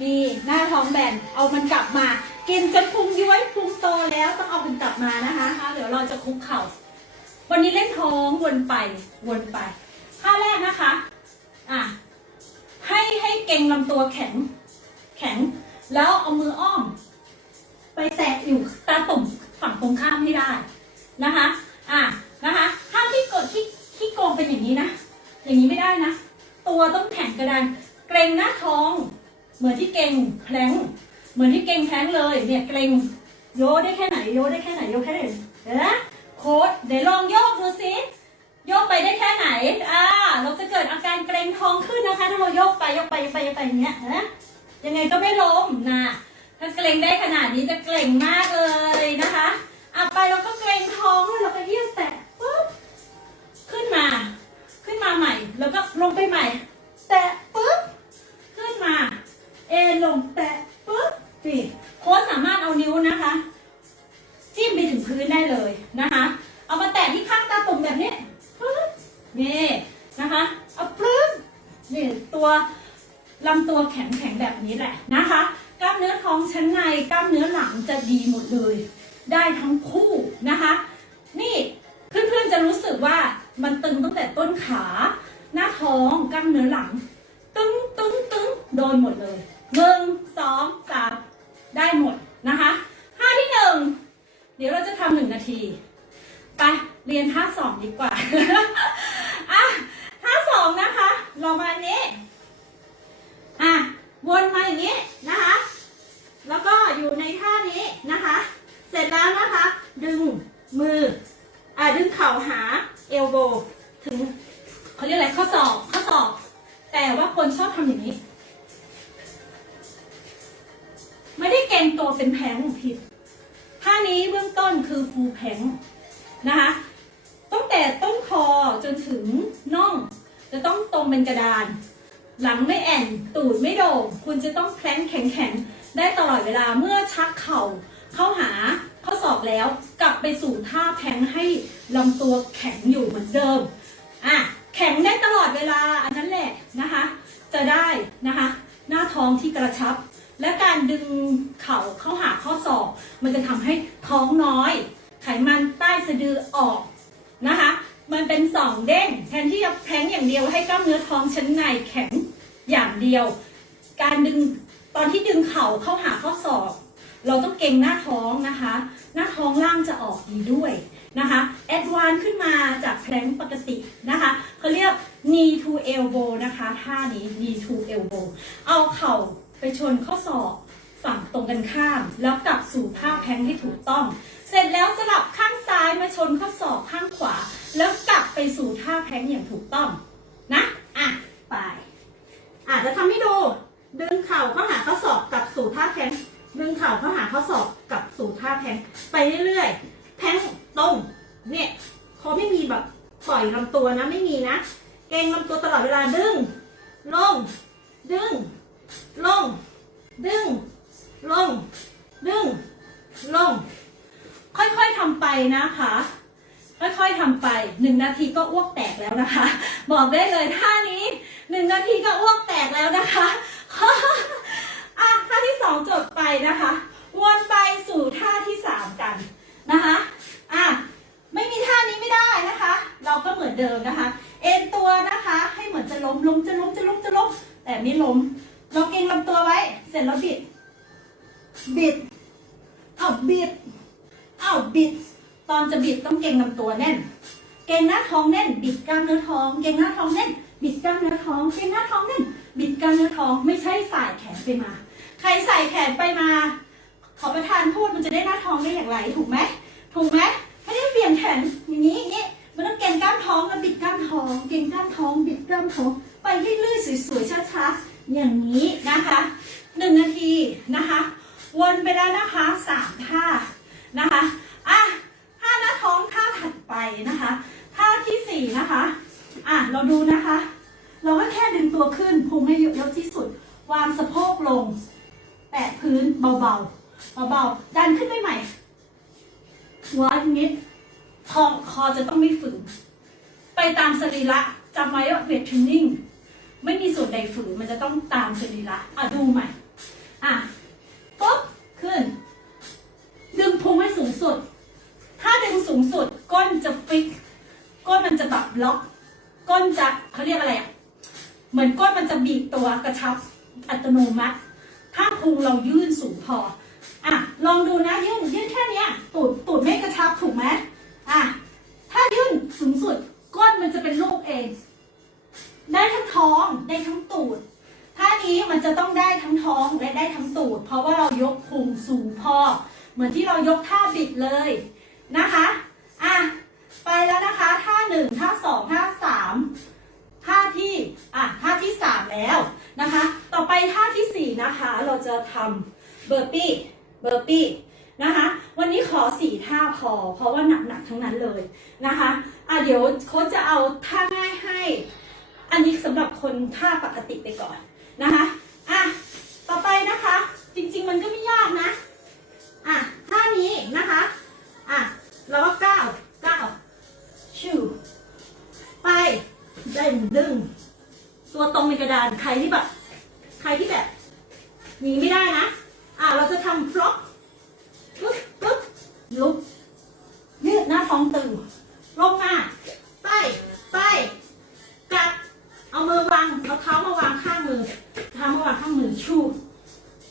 มีหน้าท้องแบนเอามันกลับมา กินจนพุงย้วยพุงโตแล้วต้องเอามันกลับมานะคะ เดี๋ยวเราจะคุกเข่า วันนี้เล่นท้องวนไปวนไปท่าแรกนะคะ อะ ให้ให้เกรงลำตัวแข็ง แข็ง แล้วเอามืออ้อม ไปแตะอยู่ตาตุ่มฝั่งตรงข้ามให้ได้นะคะ อะนะคะห้ามที่กดที่ที่โกงเป็นอย่างนี้นะ อย่างนี้ไม่ได้นะ ตัวต้องแข็งกระดาน เกรงหน้าท้อง เหมือนที่เกรงแพลงเหมือนที่เกรงแพลงเลยเนี่ยเกรงโยได้แค่ไหนโยได้แค่ไหนโยแค่ไหนเดี๋ยวนะโค้ดเดี๋ยวลองโยกดูสิโยกไปได้แค่ไหนอ่าเราจะเกิดอาการเกรงท้องขึ้นนะคะ ถ้าเราโยกไปโยกไปโยกไปโยกไปอย่างเงี้ยนะยังไงก็ไม่ล้มนะถ้าเกรงได้ขนาดนี้จะเกรงมากเลยนะคะอะไปเราก็เกรงท้องด้วยเราก็เยี่ย มันจะทำให้ท้องน้อย ไขมันใต้สะดือออกนะคะ มันเป็นสองเด้งแทนที่จะแพลงอย่างเดียวให้กล้ามเนื้อท้องชั้นในแข็งอย่างเดียว การดึงตอนที่ดึงเข่าเข้าหาข้อศอกเราต้องเก่งหน้าท้องนะคะ หน้าท้องล่างจะออกดีด้วยนะคะ แอดวานขึ้นมาจากแพลงปกตินะคะเขาเรียก knee to elbow นะคะ ท่านี้ knee to elbow เอาเข่าไปชนข้อศอก ฝั่งตรงกันข้าม แล้วกลับสู่ท่าแพงให้ถูกต้อง เสร็จแล้วสลับข้างซ้ายมาชนข้อศอกข้างขวา แล้วกลับไปสู่ท่าแพงอย่างถูกต้องนะอะไปอะจะทำให้ดู ดึงเข่าเข้าหาข้อศอกกลับสู่ท่าแพงดึงเข่าเข้าหาข้อศอกกลับสู่ท่าแพงไปเรื่อยๆแพงตรงเนี่ยเขาไม่มีแบบปล่อยลำตัวนะไม่มีนะเกรงลำตัวตลอดเวลาดึงลง ดึง ลง ดึง ลง ดึง ลง ค่อยๆทำไปนะคะ ค่อยๆทำไปหนึ่งนาทีก็อ้วกแตกแล้วนะคะ บอกได้เลยท่านี้หนึ่งนาทีก็อ้วกแตกแล้วนะคะอะท่าที่สองจบไปนะคะ วนไปสู่ท่าที่สามกันนะคะอะไม่มีท่านี้ไม่ได้นะคะ เราก็เหมือนเดิมนะคะ เอ็นตัวนะคะ ให้เหมือนจะล้มล้มจะล้มจะล้มจะล้มแต่ไม่ล้ม เราเกรงลำตัวไว้ เสร็จแล้วบิด บิดเอาบิดเอาบิด ตอนจะบิดต้องเกรงลำตัวแน่น เกรงหน้าท้องแน่น บิดกล้ามเนื้อท้อง เกรงหน้าท้องแน่น บิดกล้ามเนื้อท้อง เกรงหน้าท้องแน่น บิดกล้ามเนื้อท้อง ไม่ใช่สายแขนไปมา ใครใส่แขนไปมา ขอประทานโทษมันจะได้หน้าท้องได้อย่างไร ถูกไหมถูกไหมไม่ได้เปลี่ยนแขนอย่างนี้อย่างนี้มันต้องเกรงกล้ามท้องแล้วบิดกล้ามท้อง เกรงกล้ามท้อง บิดกล้ามท้อง ไปเรื่อยๆสวยๆช้าๆอย่างนี้นะคะหนึ่งนาทีนะคะ วนไปแล้วนะคะสามท่านะคะอะท่าหน้าท้องท่าถัดไปนะคะท่าที่สี่นะคะอะเราดูนะคะ เราก็แค่ดึงตัวขึ้นพุงให้เยอะที่สุด วางสะโพกลง แตะพื้นเบาๆเบาๆดันขึ้นไปใหม่หัวนิดคอคอจะต้องไม่ฝืนไปตามสรีระจำไว้ว่าเวทเทรนนิ่งไม่มีส่วนใดฝืนมันจะต้องตามสรีระอะดูใหม่อะ ปุ๊บ ขึ้น ดึงพุงให้สูงสุด ถ้าดึงสูงสุด ก้นจะฟิก ก้นมันจะแบบล็อก ก้นจะเขาเรียกอะไรอะ เหมือนก้นมันจะบีบตัวกระชับอัตโนมัติ ถ้าพุงเรายื่นสูงพอ อะ ลองดูนะยื่นยื่นแค่นี้ตูดตูดไม่กระชับถูกไหมอะ ถ้ายื่นสูงสุด ก้นมันจะเป็นรูปเอง ได้ทั้งท้อง ได้ทั้งตูด ท่านี้มันจะต้องได้ทั้งท้องและได้ทั้งตูด เพราะว่าเรายกพุงสูงพอ เหมือนที่เรายกท่าบิดเลยนะคะอะไปแล้วนะคะท่าหนึ่งท่าสองท่าสามท่าที่อะท่าที่สามแล้วนะคะ ต่อไปท่าที่สี่นะคะ เราจะทำเบอร์ปี้เบอร์ปี้นะคะ วันนี้ขอสี่ท่าพอ เพราะว่าหนักๆทั้งนั้นเลยนะคะอะเดี๋ยวโค้ชจะเอาท่าง่ายให้ อันนี้สำหรับคนท่าปกติไปก่อน นะคะอะต่อไปนะคะ จริงๆมันก็ไม่ยากนะอะท่านี้นะคะอะแล้วก็ก้าวก้าวชูไปเด้งดึง ตัวตรงในกระดานใครที่แบบ ใครที่แบบหนีไม่ได้นะอะเราจะทำฟล็อกปึ๊บปึ๊บลุก ยืดหน้าท้องตึงลงหน้า ไป ไป กลับ เอามือวางเอาเท้ามาวางข้างมือเท้ามาวางข้างมือชู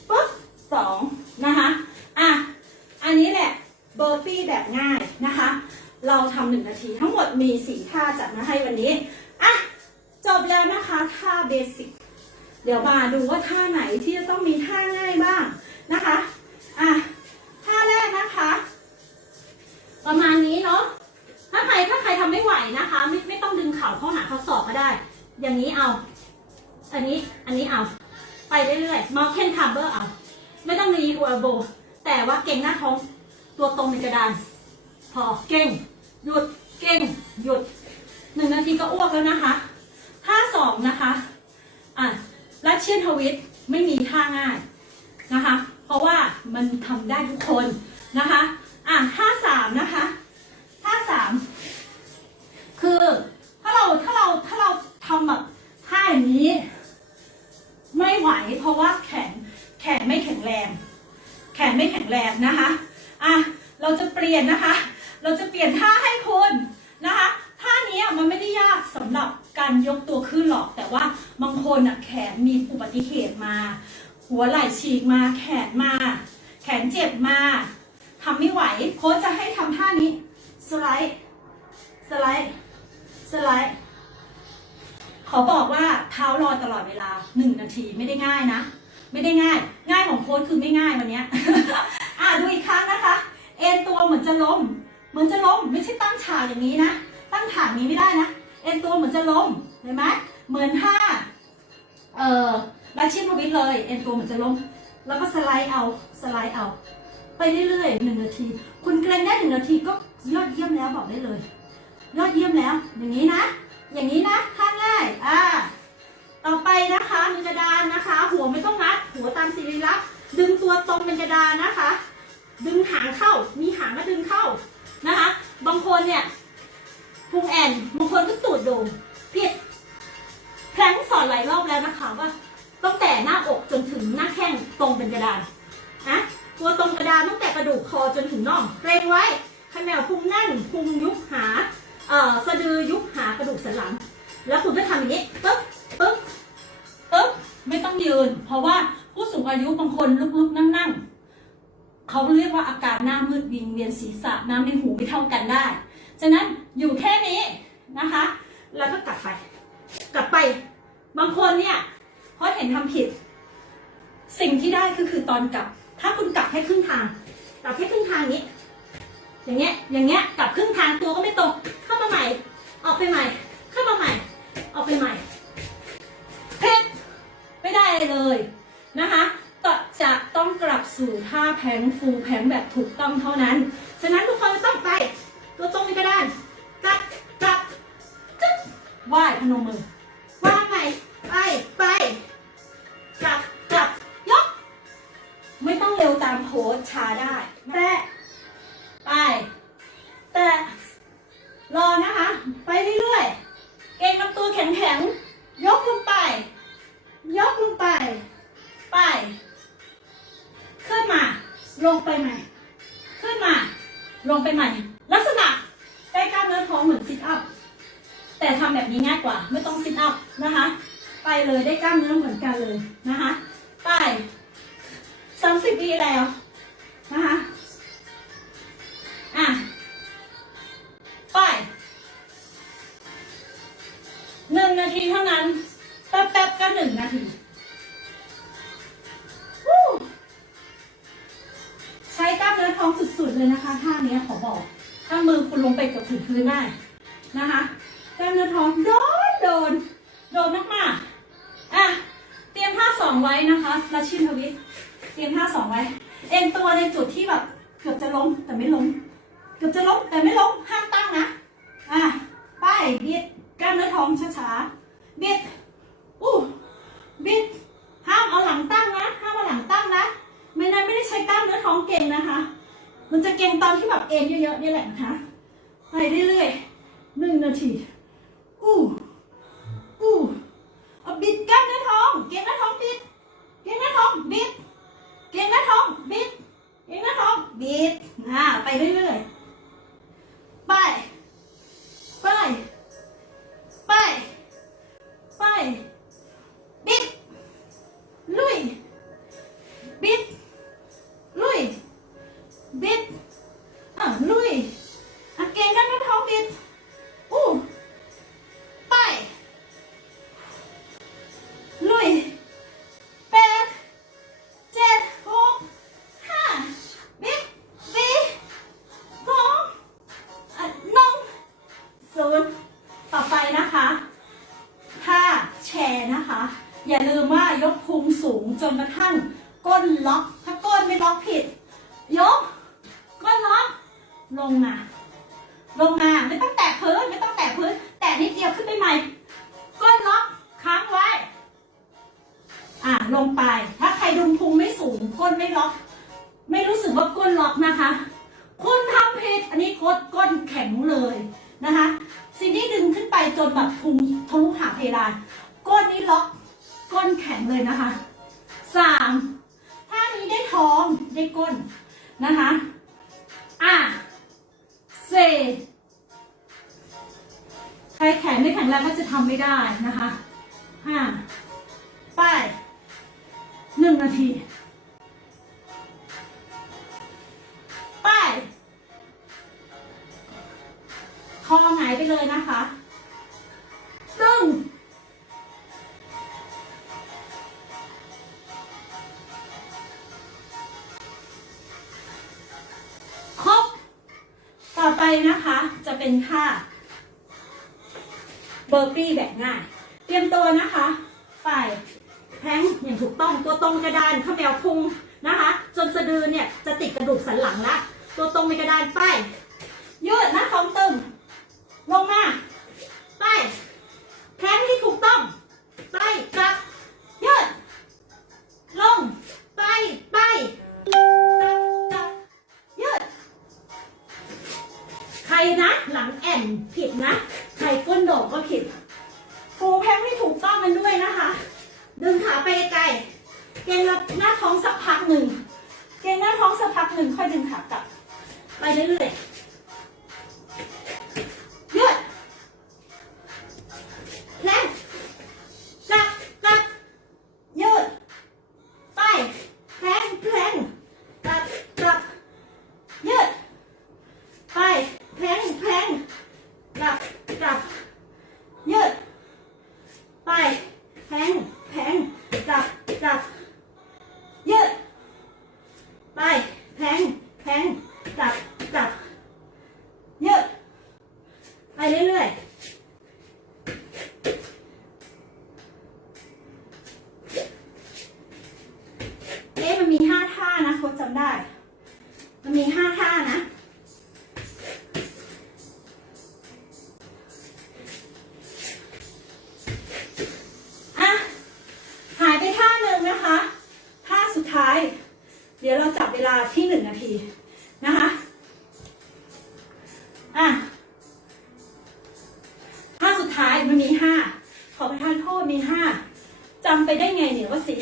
ปุ๊บสองนะคะ อะ อันนี้แหละเบอร์ปี้แบบง่ายนะคะ เราทำหนึ่งนาที ทั้งหมดมีสี่ท่าจัดมาให้วันนี้ อะ จบแล้วนะคะท่าเบสิก เดี๋ยวมาดูว่าท่าไหนที่จะต้องมีท่าง่ายบ้างนะคะ อะ ท่าแรกนะคะ ประมาณนี้เนาะ ถ้าใครถ้าใครทำไม่ไหวนะคะ ไม่ไม่ต้องดึงเข่าเข้าหาข้อศอกก็ได้ อย่างนี้เอา อันนี้ อันนี้เอา ไปเรื่อยๆ mountain climber เอา ไม่ต้องมีหัวโบ แต่ว่าเก่งหน้าท้อง ตัวตรงในกระดาน พอ เก่ง หยุด เก่ง หยุด หนึ่งนาทีก็อ้วกแล้วนะคะ ท่าสองนะคะ อะลัดเชียนทวิตไม่มีท่าง่ายนะคะ เพราะว่ามันทำได้ทุกคนนะคะ อะท่าสามนะคะท่าสามคือาเราถ้าเราถ้าเราทำแบบท่าอย่างนี้ ไม่ไหวเพราะว่าแขนแขนไม่แข็งแรง แขนไม่แข็งแรงนะคะอะเราจะเปลี่ยนนะคะ เราจะเปลี่ยนท่าให้คุณนะคะท่านี้มันไม่ได้ยากสำหรับการยกตัวขึ้นหรอก แต่ว่าบางคนอะแขนมีอุบัติเหตุมา หัวไหล่ฉีกมาแขนมา แขนเจ็บมาทำไม่ไหวโค้ชจะให้ทำท่านี้สไลด์สไลด์ สไลด์ ขอบอกว่าเท้าลอยตลอดเวลาหนึ่งนาทีไม่ได้ง่ายนะ ไม่ได้ง่าย ง่ายของโค้ชคือไม่ง่ายวันนี้อะดูอีกครั้งนะคะ เอ็นตัวเหมือนจะล้ม เหมือนจะล้ม ไม่ใช่ตั้งฉากอย่างนี้นะ ตั้งฉากนี้ไม่ได้นะ เอ็นตัวเหมือนจะล้ม เห็นไหมเหมือนท่าเอ่อแบชชิ่นพวิทเลย เอ็นตัวเหมือนจะล้ม แล้วก็สไลด์เอา สไลด์เอา ไปเรื่อยๆหนึ่งนาที คุณเกรงได้หนึ่งนาทีก็ยอดเยี่ยมแล้วบอกได้เลย ยอดเยี่ยมแล้ว อย่างนี้นะ อย่างนี้นะท่าง่ายอ่าต่อไปนะคะมีกระดานนะคะ หัวไม่ต้องรัด หัวตามศิริลักษณ์ดึงตัวตรงเป็นกระดานนะคะ ดึงหางเข้า มีหางก็ดึงเข้านะคะ บางคนเนี่ยพุงแอนบางคนก็ตูดโด่งผิดแพลงสอนหลายรอบแล้วนะคะว่าตั้งแต่หน้าอกจนถึงหน้าแข้งตรงเป็นกระดานนะตัวตรงกระดานตั้งแต่กระดูกคอจนถึงน่องเกรงไว้ขแนวพุงแน่นพุงยุบหา เอ่อสะดือยุบหากระดูกสันหลัง แล้วคุณก็ทำอย่างนี้ปึ๊บปึ๊บปึ๊บไม่ต้องยืน เพราะว่าผู้สูงอายุบางคนลุกๆนั่งๆเขาเรียกว่าอาการหน้ามืดวิงเวียนศีรษะน้ำในหูไม่เท่ากันได้ ฉะนั้นอยู่แค่นี้นะคะ แล้วก็กลับไป กลับไป บางคนเนี่ยเพราะเห็นทำผิด สิ่งที่ได้ก็คือตอนกลับ ถ้าคุณกลับแค่ครึ่งทางกลับแค่ครึ่งทางนี้ อย่างเงี้ยอย่างเงี้ยกลับครึ่งทางตัวก็ไม่ตรงเข มาใหม่ ออกไปใหม่ เข้ามาใหม่ ออกไปใหม่ เพชรไม่ได้เลยนะคะก็จะต้องกลับสู่ท่าแพงฟูแพงแบบถูกต้องเท่านั้น ฉะนั้นทุกคนจะต้องไป ตัวตรงในกระดานกลับกลับจึ๊บไหว้พนมมือวาใหม่ไปไปกลับกลับยก ไม่ต้องเร็วตามโค้ชช้าได้ แตะไป แตะ รอนะคะ ไปเรื่อยๆ เก่งลำตัวแข็งๆ ยกลงไป ยกลงไป ไปไปลงไปใหม่ ขึ้นมา ลงไปใหม่ ลักษณะได้กล้ามเนื้อท้องเหมือนซิทอัพ แต่ทำแบบนี้ง่ายกว่า ไม่ต้องซิทอัพนะคะ ไปเลยได้กล้ามเนื้อเหมือนกันเลยนะคะ ไปสามสิบวิแล้วนะคะ อะ ไปหนึ่งนาทีเท่านั้น แป๊บๆก็หนึ่งนาทีใช้กล้ามเนื้อท้องสุดๆเลยนะคะท่านี้ขอบอกถ้ามือคุณลงไปกับถึงพื้นได้นะคะกล้ามเนื้อท้องโดนโดนโดนมากๆอะเตรียมท่าสองไว้นะคะราชินทวิทเตรียมท่าสองไว้ เอ็นตัวในจุดที่แบบเกือบจะล้มแต่ไม่ล้มเกือบจะล้มแต่ไม่ล้มห้าม นะ อะ ไป บิด กล้ามเนื้อท้องช้าๆ บิด อู้ บิด ห้ามเอาหลังตั้งนะ ห้ามเอาหลังตั้งนะ ไม่นั้นไม่ได้ใช้กล้ามเนื้อท้องเก่งนะคะ มันจะเก่งตอนที่แบบเอ็นเยอะๆนี่แหละนะคะ ไปเรื่อยๆหนึ่งนาที อู้ อู้เอาบิดกล้ามเนื้อท้อง เก่งหน้าท้องบิด เก่งหน้าท้องบิด เก่งหน้าท้องบิด เก่งหน้าท้องบิด อ่า ไปเรื่อย จนกระทั่งก้นล็อก ถ้าก้นไม่ล็อกผิด ยก ก้นล็อก ลงมา ลงมาไม่ต้องแตะพื้นไม่ต้องแตะพื้น แตะนิดเดียวขึ้นไปใหม่ ก้นล็อกค้างไว้ อะลงไป ถ้าใครดุมพุงไม่สูงก้นไม่ล็อก ไม่รู้สึกว่าก้นล็อกนะคะ คุณทำผิดอันนี้โคตรก้นแข็งเลยนะคะสิ่งที่ดึงขึ้นไปจนแบบพุงทะลุหาเพดานก้นนี้ล็อก ก้นแข็งเลยนะคะ สามท่านี้ได้ท้องได้ก้นนะคะอะสี่ใครแขนไม่แข็งแรงก็จะทำไม่ได้นะคะห้าไปหนึ่งนาที ไป คอหงายไปเลยนะคะตึง นะคะ จะเป็นท่าเบอร์ปี้แบบง่าย เตรียมตัวนะคะ ไปแพงอย่างถูกต้องตัวตรงกระดานข้าแมวพุงนะคะ จนสะดือเนี่ยจะติดกระดูกสันหลังละตัวตรงไปกระดานไปยืดหน้าท้องตึงลงมา เดี๋ยวเราจับเวลาที่หนึ่งนาทีนะคะอะท่าสุดท้ายมันมีห้าขอประทานโทษมีห้าจำไปได้ไงเนี่ยว่าสี่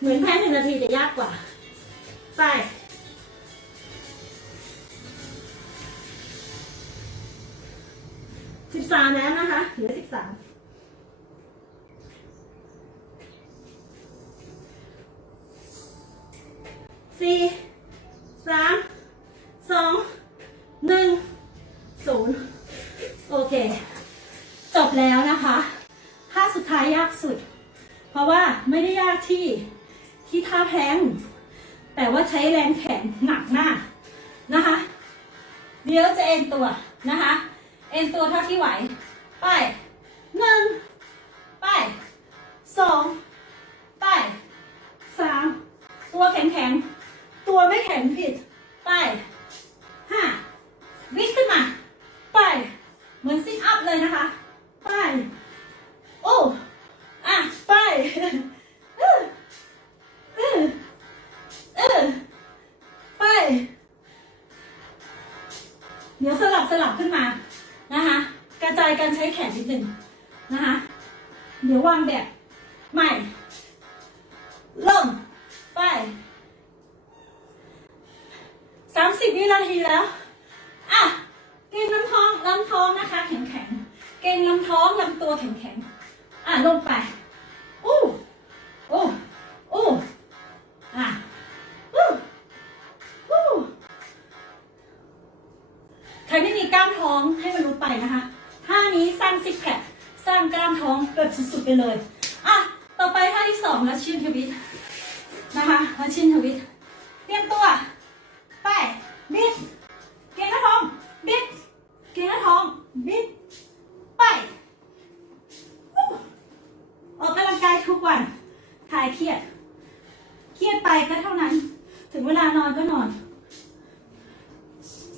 เหมือนแพ้หนึ่งนาทีแต่ยากกว่า ไป สิบสามแล้วนะคะเหลือสิบสามสี่ หนึ่งนะคะ เดี๋ยววางแบบใหม่ ดไปเลย อะ ต่อไปท่าที่สองลัชินทวิตนะคะลัชินทวิตเตรียมตัว ไป บิด เก่งหน้าท้อง บิด เก่งหน้าท้อง บิด ไปอออกกำลังกายทุกวันคลายเครียด เครียดไปก็เท่านั้น ถึงเวลานอนก็นอน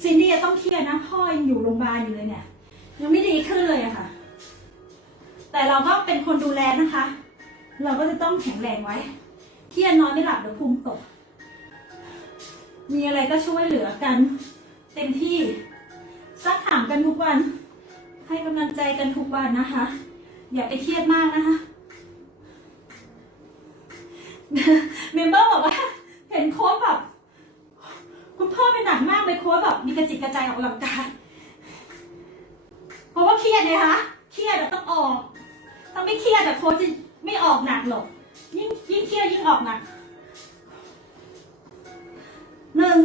ซินดี้จะต้องเครียดนะ พ่อยังอยู่โรงพยาบาลอยู่เลยเนี่ย ยังไม่ดีขึ้นเลยอะค่ะ แต่เราก็เป็นคนดูแลนะคะ เราก็จะต้องแข็งแรงไว้ เครียดนอนไม่หลับเดี๋ยวภูมิตก มีอะไรก็ช่วยเหลือกัน เต็มที่ซักถามกันทุกวัน ให้กำลังใจกันทุกวันนะคะ อย่าไปเครียดมากนะคะเมมเบอร์บอกว่า เห็นโค้ดแบบ คุณพ่อเป็นหนักมากเลยโค้ดแบบมีกระจิตกระใจออกกำลังกายเพราะว่าเครียดเลยคะเครียดอะต้องออก ถ้าไม่เครียดอะโค้ดจะไม่ออกหนักหรอก ยิ่งยิ่งเครียดยิ่งออกหนักหนึ่ง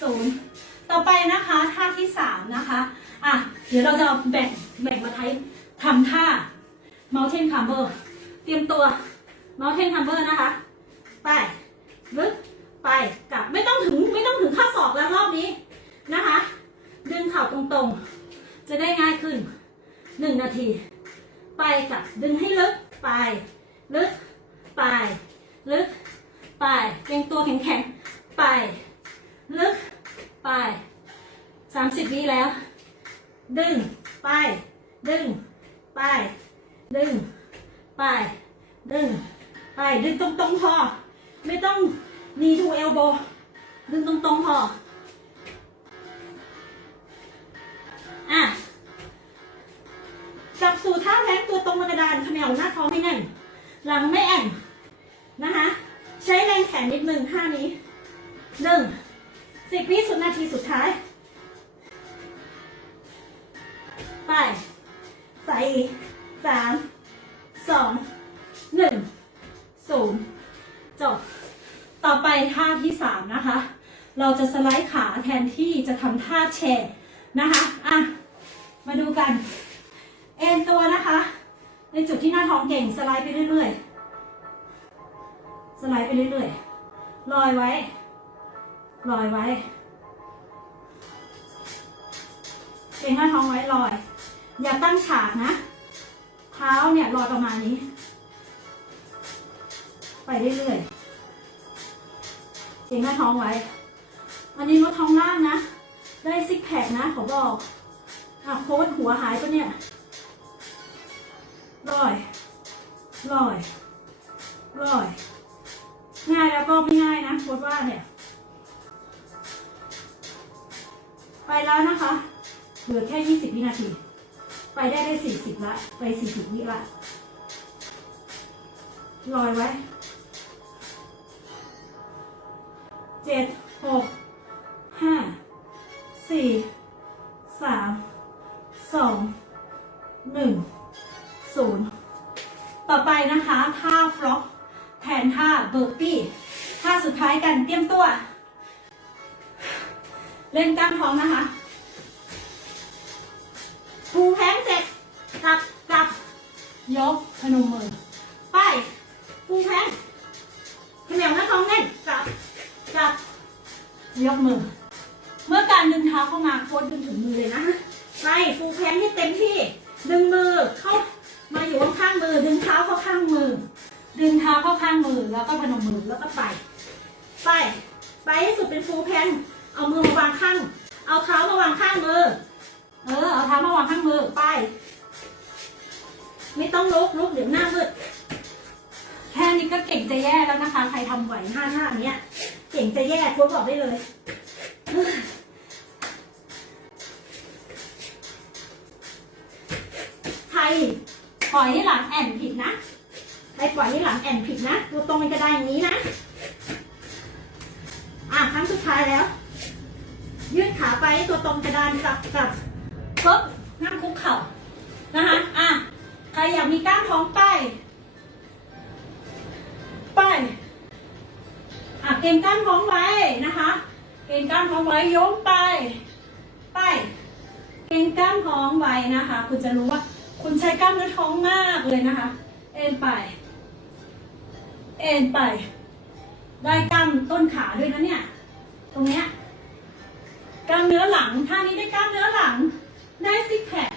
ศูนย์ต่อไปนะคะท่าที่สามนะคะอะเดี๋ยวเราจะเอาแบ่งแบ่งมาใช้ทำท่า mountain climber เตรียมตัว mountain climber นะคะ ไปลึกไปกลับไม่ต้องถึงไม่ต้องถึงข้อศอกแล้วรอบนี้นะคะ ดึงเข่าตรงๆ จะได้ง่ายขึ้นหนึ่งนาที ไปกับดึงให้ลึกไป ลึก ไป ลึก ไปเกรงตัวแข็งๆ ไป ลึก ไปสามสิบวิแล้ว ดึง ไป ดึง ไป ดึง ไป ดึง ไป ดึงตรงตรงพอ ไม่ต้องมีทูเอลโบ ดึงตรงตรงพอ อะ กลับสู่ท่าแท้งตัวตรงบนกระดานเขมวหน้าท้องให้แน่น หลังไม่แอนนะคะ ใช้แรงแขนนิดหนึ่งท่านี้หนึ่งสิบวิสุดนาทีสุดท้าย ไปใส่สามสองหนึ่งศูนย์จบ ต่อไปท่าที่สามนะคะ เราจะสไลด์ขาแทนที่จะทำท่าแชร์นะคะ อะ มาดูกัน เอ็นตัวนะคะ ในจุดที่หน้าท้องเก่งสไลด์ไปเรื่อยๆ สไลด์ไปเรื่อยๆ ลอยไว้ ลอยไว้ เก่งหน้าท้องไว้ลอย อย่าตั้งฉากนะ เท้าเนี่ยลอยประมาณนี้ ไปเรื่อยๆ เก่งหน้าท้องไว้ อันนี้ลดท้องล่างนะ ได้ซิกแพคนะขอบอกโค้ดหัวหายปะเนี่ย ลอยลอยลอย ง่ายแล้วก็ไม่ง่ายนะโค้ดว่าเนี่ย ไปแล้วนะคะ เหลือแค่ 20 วินาที ไปได้ได้ 40 ละ ไป 40 วิละลอยไว้ เจ็ดหกห้าสี่ ต่อไปนะคะท่าฟล็อกแทนท่าเบอร์ปี้ท่าสุดท้ายกันเตรียมตัว เล่นกล้ามท้องนะคะปูแพงเสร็จกลับกลับยกพนมมือ ไปปูแพงขยับหน้าท้องแน่นกลับกลับยกมือ เมื่อการดึงเท้าเข้ามาโค้ดดึงถึงมือเลยนะไปฟูแพนให้เต็มที่ ดึงมือเข้า มาอยู่ข้างมือ ดึงเท้าเข้าข้างมือ ดึงเท้าเข้าข้างมือ แล้วก็พนมมือแล้วก็ไป ไป ไปให้สุดเป็นฟูลแพนเอามือมาวางข้าง เอาเท้ามาวางข้างมือ เออ เอาเท้ามาวางข้างมือ ไป ไม่ต้องลุกลุกเดี๋ยวหน้ามืด แค่นี้ก็เก่งจะแย่แล้วนะคะ ใครทำไหวห้าท่าเนี้ย เก่งจะแย่โค้ชบอกได้เลยใคร ปล่อยให้หลังแอนผิดนะใครปล่อยให้หลังแอนผิดนะตัวตรงมันจะได้อย่างนี้นะ อะครั้งสุดท้ายแล้ว ยืดขาไปตัวตรงกระดานกลับกลับปุ๊บนั่งคุกเข่านะคะอะใครอยากมีกล้ามท้องไป ไปอะเกรงกล้ามท้องไว้นะคะเกรงกล้ามท้องไว้ยกไป ไปเกรงกล้ามท้องไว้นะคะ คุณจะรู้ว่า คุณใช้กล้ามเนื้อท้องมากเลยนะคะ เอ็นไป เอ็นไป ได้กล้ามต้นขาด้วยนะเนี่ย ตรงเนี้ย กล้ามเนื้อหลัง ท่านี้ได้กล้ามเนื้อหลัง ได้ซิกแพค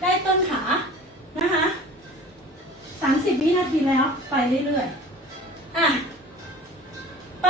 ได้ต้นขา นะคะสามสิบวินาทีแล้ว ไปเรื่อยๆ อะ ไป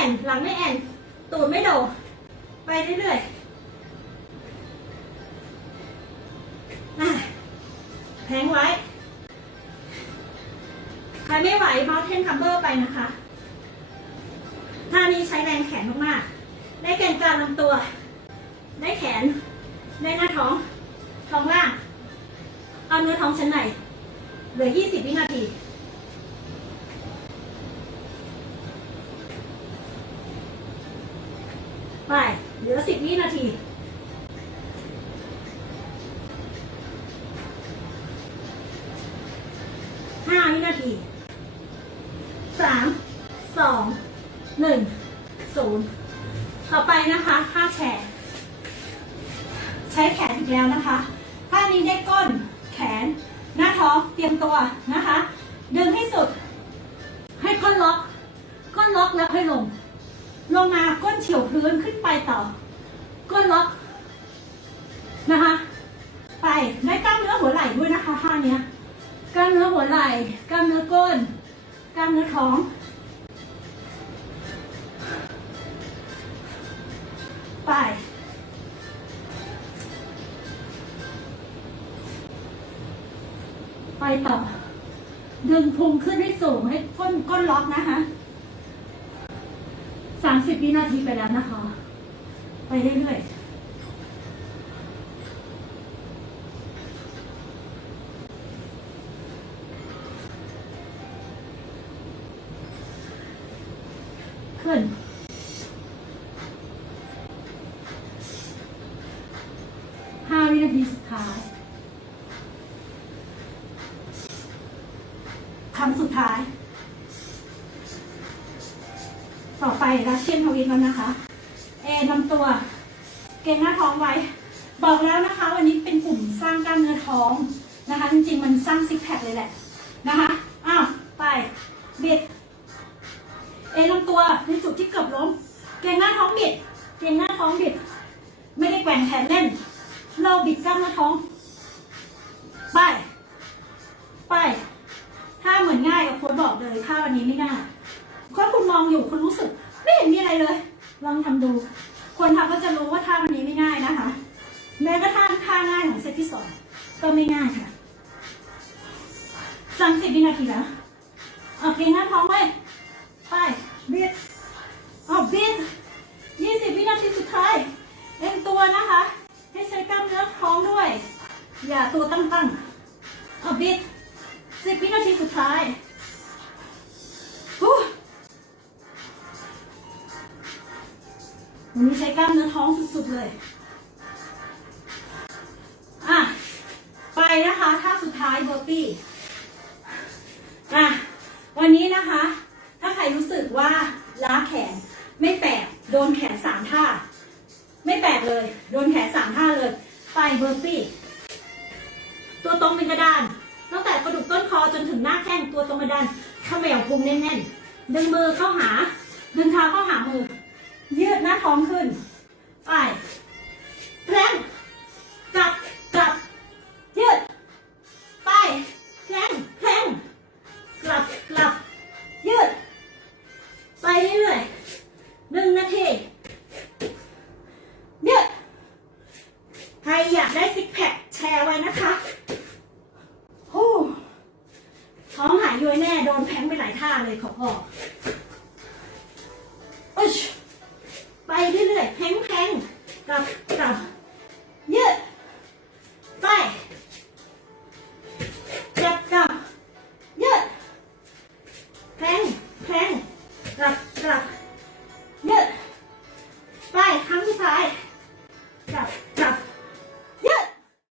องไม่แอนหลังไม่แอนตูดไม่โดดไปเรื่อยๆแพงไว้ ใครไม่ไหวมาเทนคัมเบอร์ไปนะคะท่านี้ใช้แรงแขนมากๆ ได้แกนกลางลำตัว ได้แขน ได้หน้าท้อง ท้องล่าง เอาเนื้อท้องชั้นในเหลือ 20 วินาที น หน้าท้องเตรียมตัวนะคะ ดึงให้สุด ให้ก้นล็อก ก้นล็อกแล้วให้ลง ลงมาก้นเฉียวพื้นขึ้นไปต่อ ก้นล็อกนะคะ ไปได้กล้ามเนื้อหัวไหล่ด้วยนะคะท่านี้กล้ามเนื้อหัวไหล่กล้ามเนื้อก้น กล้ามเนื้อท้องไป ต่อ ดึงพุงขึ้นให้สูงให้ก้นก้นล็อกนะคะสามสิบวินาทีไปแล้วนะคะ ไปเรื่อยๆขึ้น ห้าวินาทีสุดท้าย ครั้งสุดท้าย ต่อไปรัชเชียนท วิตแล้วนะคะ เอนำตัว เก่งหน้าท้องไว้ บอกแล้วนะคะ วันนี้เป็นกลุ่มสร้างกล้ามเนื้อท้องนะคะ จริงๆ มันสร้างซิกแพคเลยแหละนะคะ อ้าว ไป บิด เอนำตัวในจุดที่เกือบล้ม เก่งหน้าท้องบิด เก่งหน้าท้องบิด ไม่ได้แกว่งแขนเล่น เราบิดกล้ามเนื้อท้อง ไป ไป ถ้าเหมือนง่ายกับโค้ดบอกเลยถ้าวันนี้ไม่ง่ายโค้ดคุณมองอยู่คุณรู้สึก ไม่เห็นมีอะไรเลย ลองทำดู คนทำก็จะรู้ว่าท่าวันนี้ไม่ง่ายนะคะ แม้กระทั่งท่าง่ายของเซตที่สองก็ไม่ง่ายค่ะสามสิบวินาทีแล้วเอเกงหน้าท้องไว้ไปบิดเอาบิดยี่สิบวินาทีสุดท้าย เอ็นตัวนะคะ ให้ใช้กล้ามเนื้อท้องด้วย อย่าตัวตั้งๆเอาบิดสิบวินาทีสุดท้ายฮู้ วันนี้ใช้กล้ามเนื้อท้องสุดๆเลย อะ ไปนะคะท่าสุดท้ายเบอร์ปี้ อะ วันนี้นะคะ ถ้าใครรู้สึกว่าล้าแขนไม่แปลกโดนแขนสามท่า ไม่แปลกเลย โดนแขนสามท่าเลย ไปเบอร์ปี้ ตัวตรงเป็นกระดาน ตั้งแต่กระดูกต้นคอจนถึงหน้าแข้งตัวตรงกระดานเขมวพุงแน่นๆ ดึงมือเข้าหา น้าท้องขึ้น